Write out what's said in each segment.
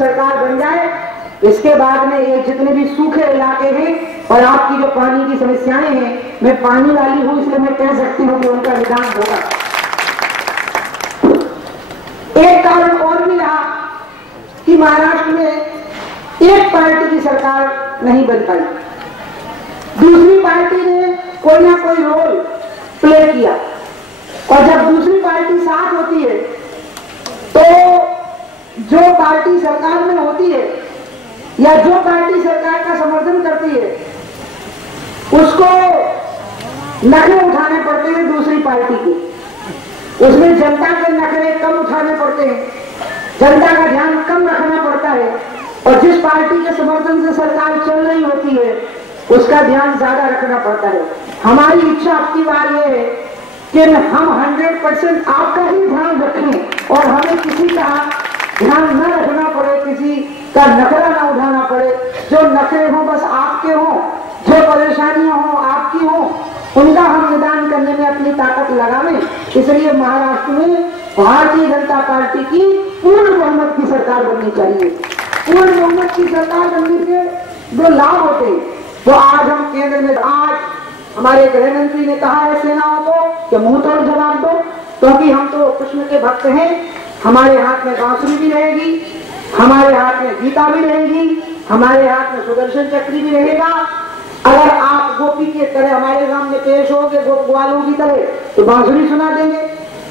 सरकार बन जाए, इसके बाद में ये जितने भी सूखे इलाके हैं और आपकी जो पानी की समस्याएं हैं, मैं पानी वाली हूं इसलिए मैं कह सकती हूं कि उनका निदान होगा। एक कारण और भी रहा कि महाराष्ट्र में एक पार्टी की सरकार नहीं बन पाई, दूसरी पार्टी ने कोई ना कोई रोल प्ले किया, और जब दूसरी पार्टी साथ होती है तो जो पार्टी सरकार में होती है या जो पार्टी सरकार का समर्थन करती है उसको नखरे उठाने पड़ते हैं दूसरी पार्टी को, उसमें जनता के नखरे कम उठाने पड़ते हैं, जनता का ध्यान कम रखना पड़ता है, और जिस पार्टी के समर्थन से सरकार चल रही होती है उसका ध्यान ज्यादा रखना पड़ता है। हमारी इच्छा आपकी बार ये है कि हम 100% आपका ही ध्यान रखें और हमें किसी का ध्यान न रखना पड़े, किसी का नखरा ना उठाना पड़े। जो नखरे हो बस आपके हो, जो परेशानियां हो आपकी हो, उनका हम निदान करने में अपनी ताकत लगावें। इसलिए महाराष्ट्र में भारतीय जनता पार्टी की पूर्ण बहुमत की सरकार बननी चाहिए। पूर्ण बहुमत की सरकार बनने से जो लाभ होते हैं वो आज हम केंद्र में, आज हमारे गृह मंत्री ने कहा है सेनाओं को कि मुंह तोड़ जवाब दो, क्योंकि हम तो कृष्ण के भक्त हैं। हमारे हाथ में बांसुरी भी रहेगी, हमारे हाथ में गीता भी रहेगी, हमारे हाथ में सुदर्शन चक्र भी रहेगा। अगर आप गोपी के तरह हमारे सामने पेश होगे, ग्वालों की तरह, तो बांसुरी सुना देंगे।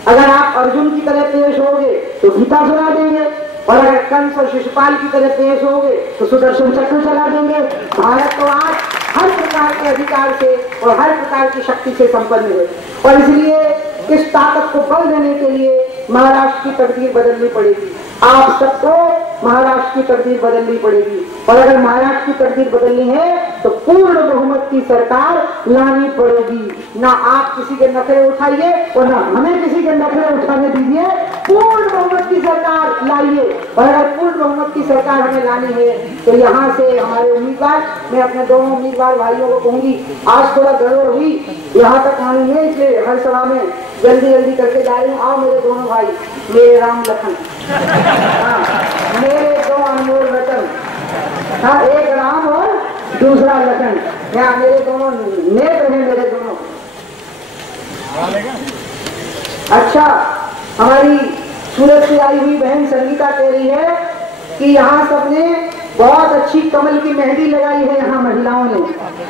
अगर आप अर्जुन की तरह पेश होगे तो गीता सुना देंगे, और अगर कंस और शिशुपाल की तरह पेश होगे तो सुदर्शन चक्र चला देंगे। भारत तो आज हर प्रकार के अधिकार से और हर प्रकार की शक्ति से संपन्न है, और इसलिए इस ताकत को बल देने के लिए महाराष्ट्र की तकदीर बदलनी पड़ेगी। आप सबको महाराष्ट्र की तकदीर बदलनी पड़ेगी, और अगर महाराष्ट्र की तकदीर बदलनी है तो पूर्ण बहुमत की सरकार लानी पड़ेगी। ना आप किसी के नखरे उठाइए और ना हमें किसी के नखरे उठाने दीजिए। पूर्ण बहुमत की सरकार लाइए, और अगर पूर्ण बहुमत की सरकार हमें लानी है तो यहाँ से हमारे उम्मीदवार, मैं अपने दोनों उम्मीदवार भाइयों को कहूंगी, आज थोड़ा गड़बड़ हुई, यहाँ तक आनी है, इसलिए हर सभा में जल्दी जल्दी करके जा रही हूँ। आओ मेरे दोनों भाई, मेरे राम लखन, हाँ, मेरे दो अनमोल रतन, हाँ, एक राम और दूसरा लखन, यहाँ मेरे दोनों नेत्र हैं, मेरे दोनों। अच्छा, हमारी सूरत से आई हुई बहन संगीता कह रही है कि यहाँ सबने बहुत अच्छी कमल की मेहंदी लगाई है, यहाँ महिलाओं ने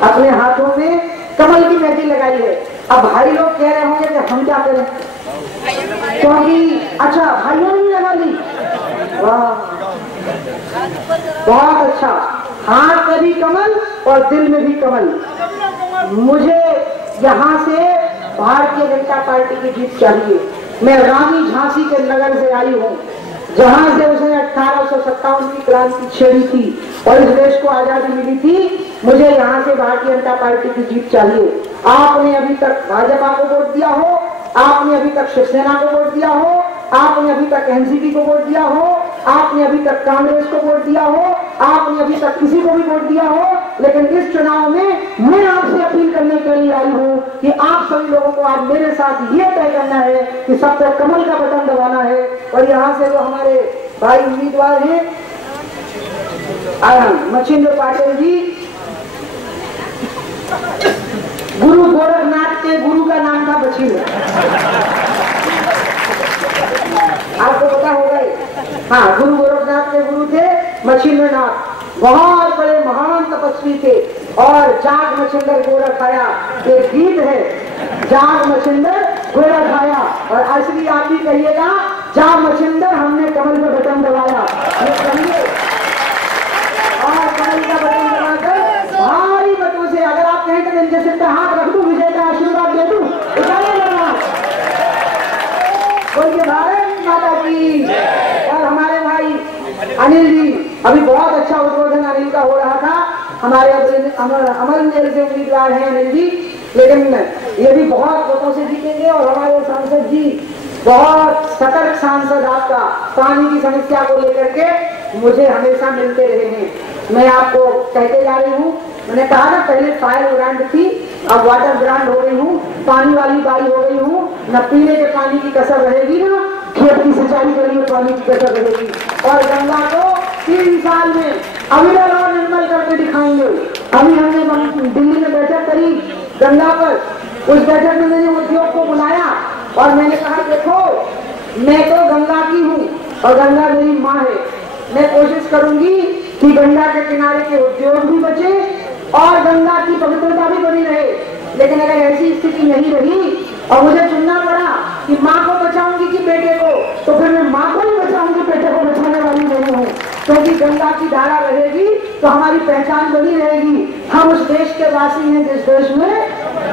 अपने हाथों में कमल की मेहंदी लगाई है। अब भाई लोग कह रहे होंगे कि हम क्या करें, क्योंकि अच्छा भाइयों ने लगा ली, वाह बहुत अच्छा, हाथ में भी कमल और दिल में भी कमल। मुझे यहाँ से भारतीय जनता पार्टी की जीत चाहिए। मैं रानी झांसी के नगर से आई हूँ, जहां से उसने 1857 की क्रांति छेड़ी थी और इस देश को आजादी मिली थी। मुझे यहाँ से भारतीय जनता पार्टी की जीत चाहिए। आपने अभी तक भाजपा को वोट दिया हो, आपने अभी तक शिवसेना को वोट दिया हो, आपने अभी तक एनसीपी को वोट दिया हो, आपने अभी तक कांग्रेस को वोट दिया हो, आपने अभी तक किसी को भी वोट दिया हो, लेकिन इस चुनाव में मैं आपसे अपील करने के लिए आई हूँ कि आप सभी लोगों को आज मेरे साथ ये तय करना है कि सबको कमल का बटन दबाना है। और यहाँ से जो हमारे भाई उम्मीदवार हैं, मच्छिंद्र पाटिल जी, गुरु गोरखनाथ के गुरु का नाम था मच्छिंद्र, आपको पता होगा। हाँ, गुरु गोरखनाथ के गुरु थे मच्छिंद्र नाथ, बहुत बड़े महान तपस्वी थे। और जाग मच्छिंद्र गोरख आया, एक गीत है, जाग मच्छिंद्र गोरख आया, और असली आप भी कहिएगा, जाग मच्छिंद्र हमने कमल का बटन दबाया, ये कहिए। और कमल का बटन दबाकर भारी मतों से, अगर आप कहें तो इनके सिर पे हाथ रख दूं, विजय का आशीर्वाद दे दूं, उठाइए लेना, बोलिए भारत माता की। और हमारे भाई अनिल जी, अभी बहुत अच्छा उद्बोधन अनिल का हो रहा था, हमारे अमर जेल से उम्मीदवार हैं अनिल जी, लेकिन ये भी बहुत वोटों से जीतेंगे। और हमारे सांसद जी बहुत सतर्क सांसद, आपका पानी की समस्या को लेकर के मुझे हमेशा मिलते रहे हैं। मैं आपको कहते जा रही हूँ, मैंने कहा ना पहले फायर ब्रांड थी, अब वाटर ब्रांड हो गई हूँ, पानी वाली बाई हो गई हूँ। न पीने के पानी की कसर रहेगी, ना खेत की सिंचाई के लिए पानी की कसर रहेगी। और गंगा को 3 साल में अविरल और निर्मल करके दिखाएंगे। अभी हमने दिल्ली में बैठक करी गंगा पर, उस बैठक में मैंने उद्योग को बुलाया और मैंने कहा देखो मैं तो गंगा की हूँ और गंगा मेरी माँ है, मैं कोशिश करूंगी कि गंगा के किनारे के उद्योग भी बचे और गंगा की पवित्रता भी बनी रहे। लेकिन अगर ऐसी स्थिति नहीं रही और मुझे चुनना पड़ा कि माँ को बचाऊंगी कि बेटे को, तो फिर मैं माँ को ही बचाऊंगी, बेटे को बचाने वाली नहीं हूँ। क्योंकि गंगा की धारा रहेगी तो हमारी पहचान बनी रहेगी। हम उस देश के वासी हैं जिस देश में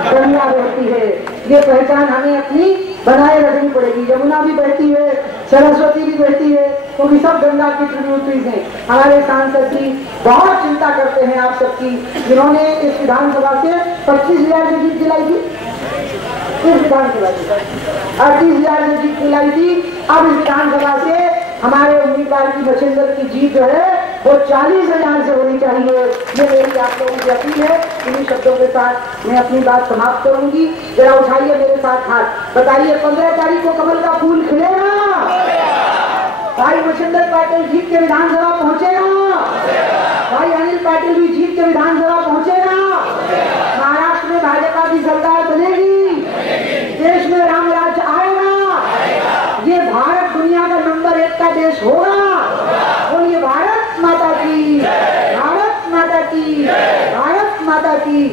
गंगा बहती है, ये पहचान हमें अपनी बनाए रखनी पड़ेगी। यमुना भी बहती है, सरस्वती भी बहती है, क्योंकि सब गंगा की ट्रिब्यूटरीज हैं। हमारे सांसद जी बहुत चिंता करते हैं आप सबकी, जिन्होंने इस विधानसभा से 25,000 की जीत दिलाई थी, इस विधानसभा से 38,000 की जीत दिलाई थी। अब इस विधानसभा से हमारे उम्मीदवार की मच्छिंद्र की जीत जो है वो 40,000 से होनी चाहिए। ये मेरी आप लोगों की अपील है। इन्हीं शब्दों के साथ मैं अपनी बात समाप्त करूंगी। जरा उठाइए मेरे साथ हाथ, बताइए 15 तारीख को कमल का फूल खिलेगा? भाई मच्छिंद्र पाटिल जीत के विधानसभा पहुंचेगा? भाई अनिल पाटिल भी जीत के विधानसभा पहुंचेगा? महाराष्ट्र में भाजपा की सरकार बनेगी, देश में राम राज्य आएगा, ये भारत दुनिया का नंबर 1 का देश होगा। बोलिए भारत माता की, भारत माता की, भारत माता की।